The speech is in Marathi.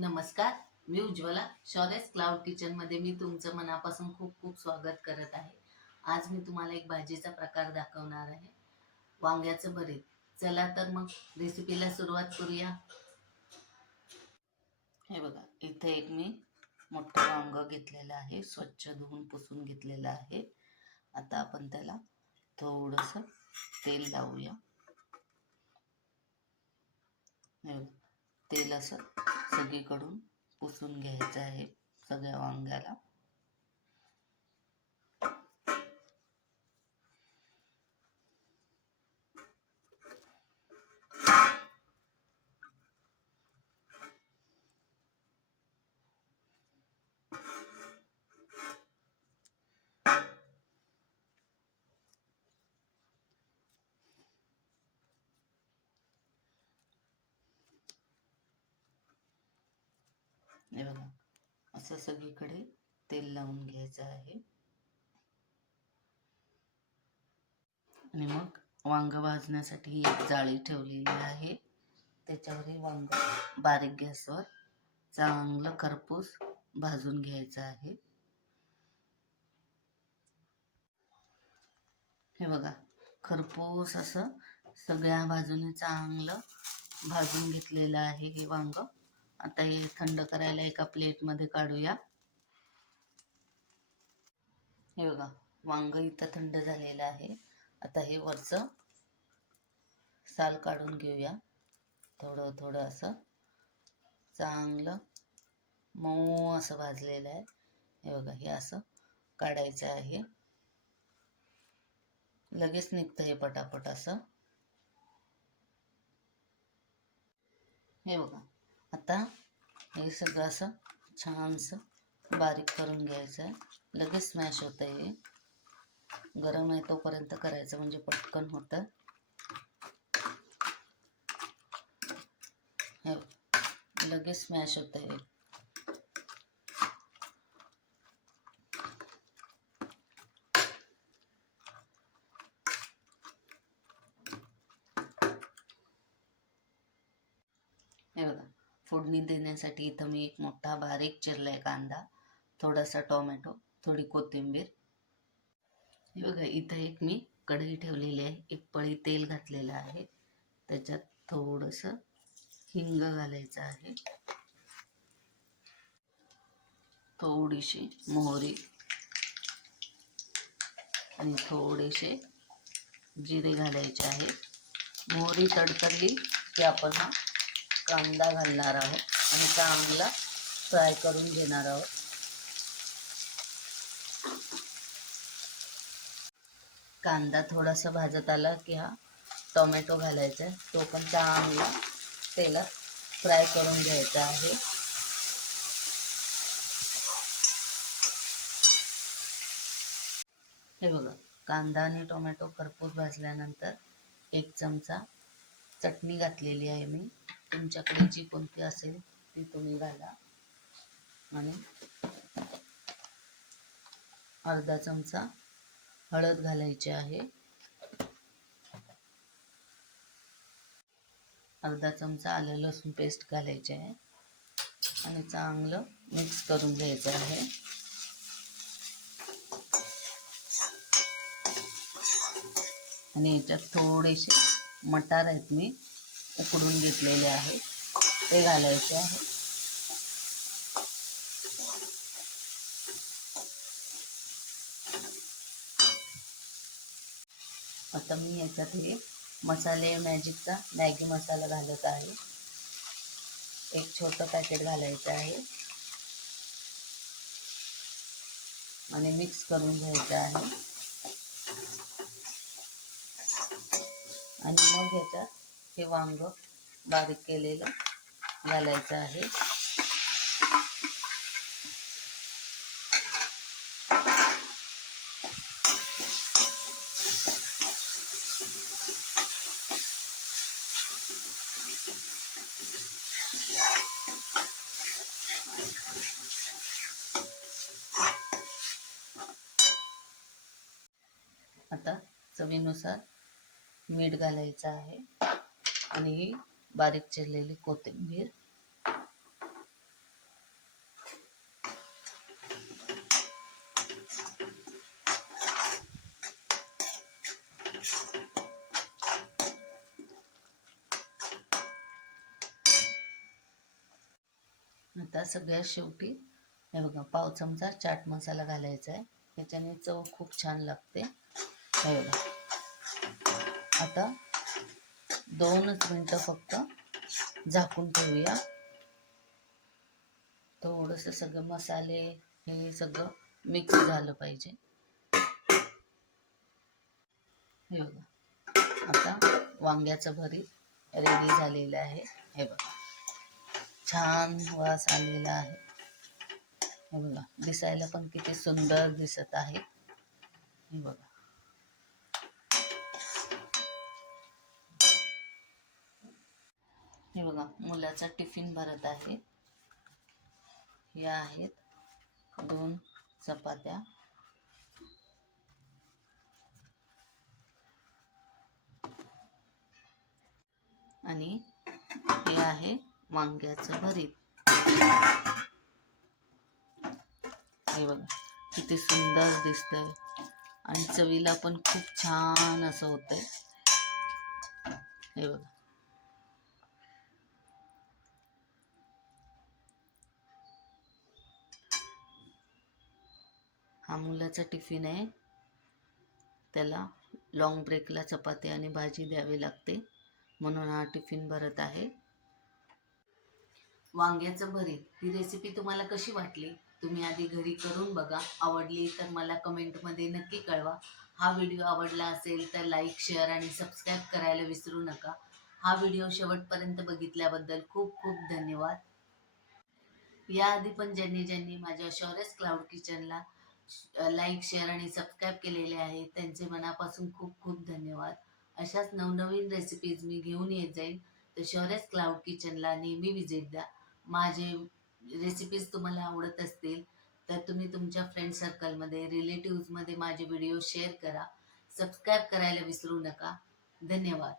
नमस्कार, मी उज्ज्वला. शौर्यस क्लाउड किचनमध्ये मी तुमचं मनापासून खूप खूप स्वागत करत आहे. आज मी तुम्हाला एक भाजीचा प्रकार दाखवणार आहे, वांग्याचं भरीत. चला तर मग रेसिपीला सुरुवात करूया. हे बघा, इथे एक मी मोठं वांग घेतलेलं आहे, स्वच्छ धुवून पुसून घेतलेलं आहे. आता आपण त्याला थोडंसं तेल लावूया. तेल असं सगळीकडून पुसून घ्यायचं आहे सगळ्या वांग्याला. हे बघा, असं सगळीकडे तेल लावून घ्यायचं आहे. आणि मग वांग भाजण्यासाठी एक जाळी ठेवलेली आहे. त्याच्यावर हे वांग बारीक गॅसवर चांगलं खरपूस भाजून घ्यायचं आहे. हे बघा, खरपूस असं सगळ्या बाजूने चांगलं भाजून घेतलेलं आहे हे वांग. आता हे थंड करायला एका प्लेटमध्ये काढूया. हे बघा, वांग इथं थंड झालेलं आहे. आता हे वरचं साल काढून घेऊया. थोडं थोडं असं चांगलं मऊ असं भाजलेलं आहे. हे बघा, हे असं काढायचं आहे. लगेच निघतं हे पटापट असं. हे बघा, आता हे सगळं असं छानसं बारीक करून घ्यायचं आहे. लगेच स्मॅश होतं हे. गरम आहे तोपर्यंत करायचं म्हणजे पटकन होतं. हे लगेच स्मॅश होतं हे. हे बघा, फोडणी देण्यासाठी इथं मी एक मोठा बारीक चिरलाय कांदा, थोडासा टोमॅटो, थोडी कोथिंबीर. हे बघा, इथं एक मी कढई ठेवलेली आहे. एक पळी तेल घातलेलं आहे. त्याच्यात थोडंसं हिंग घालायचं आहे. थोडीशी मोहरी आणि थोडेसे जिरे घालायचे आहे. मोहरी तडतडली की आपण हा कांदा घालणार आहोत आणि चांगला फ्राय करून घेणार आहोत. कांदा थोडासा भाजत आला की हा टोमॅटो घालायचा आहे. तो पण चांगला तेलात फ्राय करून घ्यायचा आहे. हे बघा, कांदा आणि टोमॅटो खरपूस भाजल्यानंतर एक चमचा चटणी घातलेली आहे मी. तुमच्याकडे जी कोणती असेल ती तुम्ही घाला. आणि अर्धा चमचा हळद घालायची आहे. अर्धा चमचा आलं लसूण पेस्ट घालायची आहे आणि चांगलं मिक्स करून घ्यायचं आहे. आणि याच्यात थोडेसे मटार आहेत मी उकडून घेतलेले आहेत, ते घालायचे आहे. आता मी याच्यात हे मसाले मॅजिकचा मॅगी मसाला घालत आहे. एक छोटं पॅकेट घालायचं आहे आणि मिक्स करून घ्यायचं आहे. आणि मग ह्याच्यात हे वांग बारीक केलेलं घालायचं आहे. आता चवीनुसार मीठ घालायचं आहे आणि ही बारीक चिरलेली कोथिंबीर. आता सगळ्यात शेवटी हे बघा पाव चमचा चाट मसाला घालायचा आहे, त्याच्याने चव खूप छान लागते. हे बघा आता 2च मिनटं फक्त झाकून ठेवूया. थोडंसं सगळं मसाले हे सगळं मिक्स झालं पाहिजे. हे बघा आता वांग्याचं भरीत रेडी झालेलं आहे. हे बघा छान वास आलेला आहे. हे बघा दिसायला पण किती सुंदर दिसत आहे. हे बघा हे बघा मुलाचा टिफिन भरत आहे. या आहेत 2 चपात्या आणि हे आहे वांग्याचं भरीत. हे बघा किती सुंदर दिसतंय आणि चवीला पण खूप छान असं होतंय. हे बघा हा मुलाचा टिफिन आहे, त्याला लॉंग ब्रेकला चपाती आणि भाजी द्यावी लागते, म्हणून हा टिफिन भरत आहे. वांग्याचं भरीत ही रेसिपी तुम्हाला कशी वाटली? तुम्ही आधी घरी करून बघा. आवडली तर मला कमेंटमध्ये नक्की कळवा. हा व्हिडिओ आवडला असेल तर लाईक, शेअर आणि सबस्क्राईब करायला विसरू नका. हा व्हिडिओ शेवटपर्यंत बघितल्याबद्दल खूप खूप धन्यवाद. याआधी पण ज्यांनी माझ्या शौर्यस क्लाउड किचनला लाईक, शेअर आणि सबस्क्राईब केलेले आहे त्यांचे मनापासून खूप खूप धन्यवाद. अशाच नवनवीन रेसिपीज मी घेऊन येत जाईल, तर शौर्यस क्लाउड किचनला नेहमी विजिट द्या. माझे रेसिपीज तुम्हाला आवडत असतील तर तुम्ही तुमच्या फ्रेंड सर्कलमध्ये, रिलेटिव्हजमध्ये माझे व्हिडिओ शेअर करा. सबस्क्राईब करायला विसरू नका. धन्यवाद.